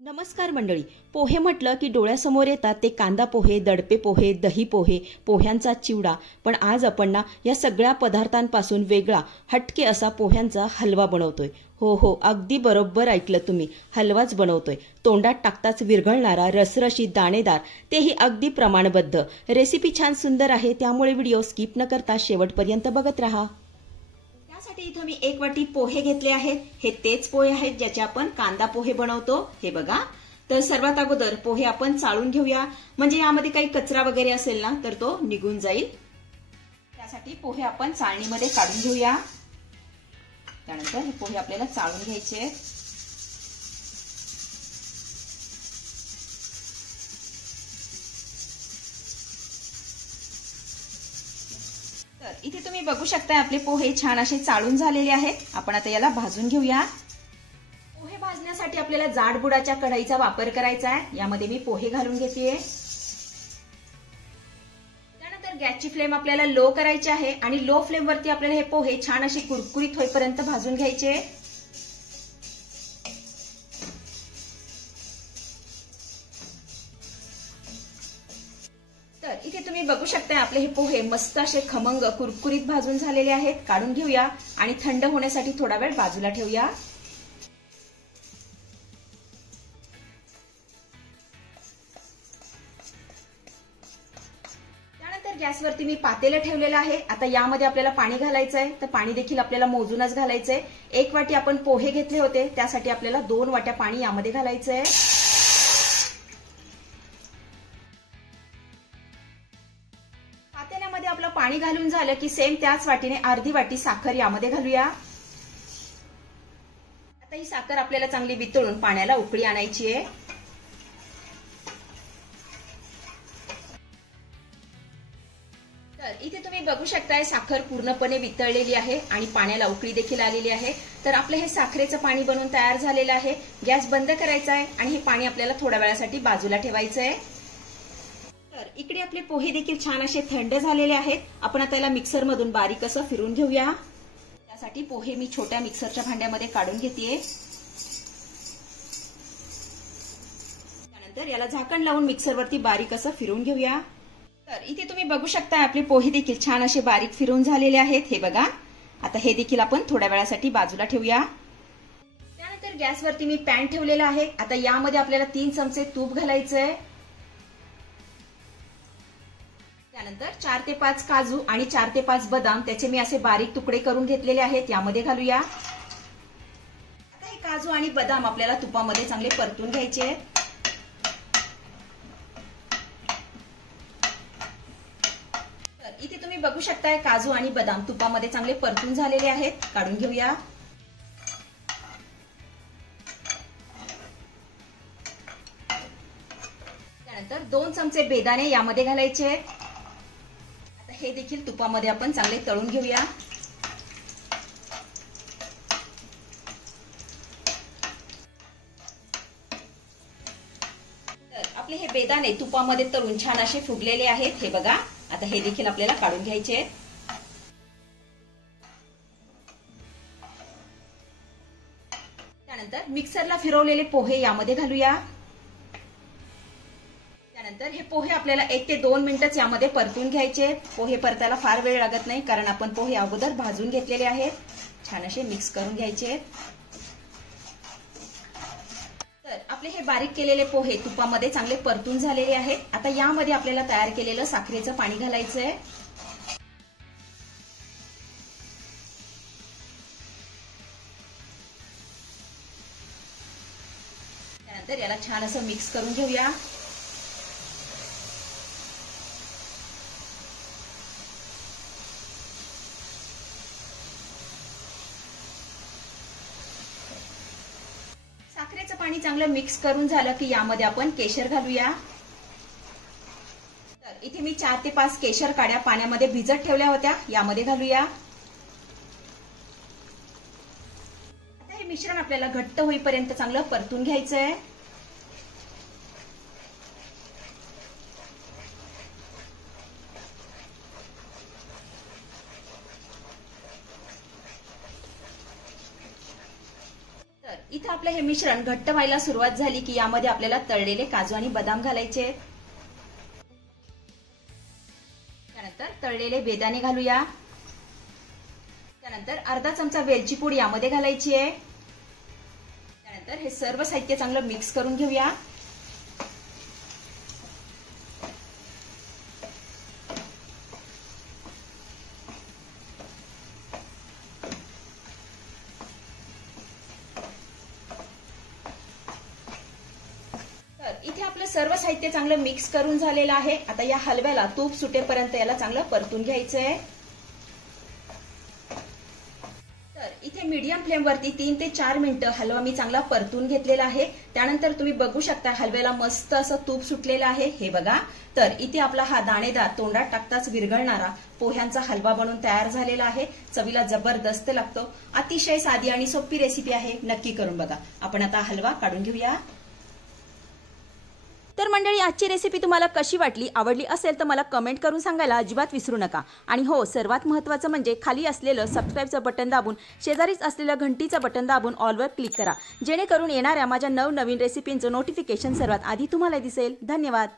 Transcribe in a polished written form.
नमस्कार मंडळी. पोहे म्हटलं की डोळ्यासमोर येतात ते कांदा पोहे, दडपे पोहे, दही पोहे, पोह्यांचा चिवडा. पण आज आपण ना या सगळ्या पदार्थांपासून वेगळा हटके असा पोह्यांचा हलवा बनवतोय. हो, अगदी बरोबर ऐकलं तुम्ही, हलवाच बनवतोय. तोंडात टाकताच विरघळणारा, रसरशीत, दाणेदार, तेही अगदी प्रमाणबद्ध. रेसिपी छान सुंदर आहे, त्यामुळे व्हिडिओ स्किप न करता शेवटपर्यंत बघत राहा. त्यासाठी इथं मी 1 वाटी पोहे घेतले आहेत. हे तेच पोहे आहेत ज्याचे आपण कांदा पोहे बनवतो. हे बघा. तर सर्वात अगोदर पोहे आपण चाळून घेऊया, म्हणजे यामध्ये काही कचरा वगैरे असेल ना तर तो निघून जाईल. त्यासाठी पोहे आपण चाळणीमध्ये काढून घेऊया. त्यानंतर हे पोहे आपल्याला चाळून घ्यायचे. तर इथे तुम्ही बघू शकता आपले पोहे छान असे चाळून झालेले आहेत. आपण आता याला भाजून घेऊया. पोहे भाजण्यासाठी आपल्याला जाडबुडाच्या कढईचा वापर करायचा आहे. यामध्ये मी पोहे घालून घेते. त्यानंतर गॅसची फ्लेम आपल्याला लो करायची आहे आणि लो फ्लेम वरती आपल्याला हे पोहे छान असे कुरकुरीत होईपर्यंत भाजून घ्यायचे. तर इथे तुम्ही बघू शकता आपले हे पोहे मस्त असे खमंग कुरकुरीत भाजून झालेले आहेत. काढून घेऊया आणि थंड होण्यासाठी थोडा वेळ बाजूला ठेवूया. त्यानंतर गॅसवरती मी पातेलं ठेवलेलं आहे. आता यामध्ये आपल्याला पाणी घालायचं आहे. तर पाणी देखील आपल्याला मोजूनच घालायचंय. 1 वाटी आपण पोहे घेतले होते, त्यासाठी आपल्याला 2 वाट्या पाणी यामध्ये घालायचंय. पातेल्यामध्ये आपलं पाणी घालून झालं की सेम त्याच वाटीने अर्धी वाटी साखर यामध्ये घालूया. आता ही साखर आपल्याला चांगली वितळून पाण्याला उकळी आणायची आहे. तर इथे तुम्ही बघू शकताय साखर पूर्णपणे वितळलेली आहे आणि पाण्याला उकळी देखील आलेली आहे. तर आपलं हे साखरेचं पाणी बनवून तयार झालेलं आहे. गॅस बंद करायचा आहे आणि हे पाणी आपल्याला थोड्या वेळासाठी बाजूला ठेवायचं आहे. तर इकडे आपले पोहे देखील छान असे थंड झालेले आहेत. आपण आता याला मिक्सर मधून बारीक असं फिरून घेऊया. त्यासाठी पोहे मी छोट्या मिक्सरच्या भांड्यामध्ये काढून घेतेय. त्यानंतर याला झाकण लावून मिक्सरवरती बारीक असं फिरून घेऊया. तर इथे तुम्ही बघू शकता आपले पोहे देखील छान असे बारीक फिरून झालेले आहेत. हे बघा. आता हे देखील आपण थोड्या वेळासाठी बाजूला ठेवूया. त्यानंतर गॅसवरती मी पॅन ठेवलेला आहे. आता यामध्ये आपल्याला 3 चमचे तूप घालायचंय. त्यानंतर 4 ते 5 काजू आणि 4 ते 5 बदाम, त्याचे मी असे बारीक तुकडे करून घेतलेले आहेत, यामध्ये घालूया. आता हे काजू आणि बदाम आपल्याला तुपामध्ये चांगले परतून घ्यायचे आहेत. तर इथे तुम्ही बघू शकताय काजू आणि बदाम तुपामध्ये चांगले परतून झालेले आहेत. काढून घेऊया. त्यानंतर 2 चमचे बेदाणे यामध्ये घालायचे आहेत. हे देखील तुपामध्ये आपण चांगले तळून घेऊया. तर आपले हे बेदाणे तुपामध्ये तळून छान असे फुगलेले आहेत. हे बघा. आता हे देखील आपल्याला काढून घ्यायचे आहेत. त्यानंतर मिक्सरला फिरवलेले पोहे यामध्ये घालूया. त्यानंतर हे पोहे आपल्याला 1 ते 2 मिनिटच यामध्ये परतून घ्यायचे. पोहे परतायला फार वेळ लागत नाही, कारण आपण पोहे अगोदर भाजून घेतलेले आहेत. छान असे मिक्स करून घ्यायचे. तर आपले हे बारीक केलेले पोहे तुपामध्ये चांगले परतून झालेले आहेत. आता यामध्ये आपल्याला तयार केलेलं साखरेचं पाणी घालायचंय. त्यानंतर याला छान असं मिक्स करून घेऊया. साखरेचं पाणी चांगलं मिक्स करून झालं की यामध्ये आपण केशर घालूया. तर इथे मी 4 ते 5 केशर काड्या पाण्यामध्ये भिजत ठेवल्या होत्या, यामध्ये घालूया. आता हे मिश्रण आपल्याला घट्ट होईपर्यंत चांगलं परतून घ्यायचंय. तर इथं आपलं हे मिश्रण घट्ट व्हायला सुरुवात झाली की यामध्ये आपल्याला तळलेले काजू आणि बदाम घालायचे आहेत. त्यानंतर तळलेले बेदाणे घालूया. त्यानंतर अर्धा चमचा वेलची पूड यामध्ये घालायची आहे. त्यानंतर हे सर्व साहित्य चांगलं मिक्स करून घेऊया. इथे आपलं सर्व साहित्य चांगलं मिक्स करून झालेलं आहे. आता या हलव्याला तूप सुटेपर्यंत याला चांगलं परतून घ्यायचं आहे. तर इथे मीडियम फ्लेमवरती 3 ते 4 मिनिटं हलवा मी चांगला परतून घेतलेला आहे. त्यानंतर तुम्ही बघू शकता हलव्याला मस्त असं तूप सुटलेलं आहे. हे बघा. तर इथे आपला हा दाणेदार तोंडात टाकताच विरघळणारा पोह्यांचा हलवा बनून तयार झालेला आहे. चवीला जबरदस्त लागतो. अतिशय साधी आणि सोपी रेसिपी आहे. नक्की करून बघा. आपण आता हलवा काढून घेऊया. तर मंडळी, आजची रेसिपी तुम्हाला कशी वाटली, आवडली असेल तर मला कमेंट करून सांगायला अजिबात विसरू नका. आणि हो, सर्वात महत्त्वाचं म्हणजे खाली असलेलं सबस्क्राईबचं बटन दाबून शेजारीच असलेलं घंटीचं बटन दाबून ऑलवर क्लिक करा, जेणेकरून येणाऱ्या माझ्या नवनवीन रेसिपींचं नोटिफिकेशन सर्वात आधी तुम्हाला दिसेल. धन्यवाद.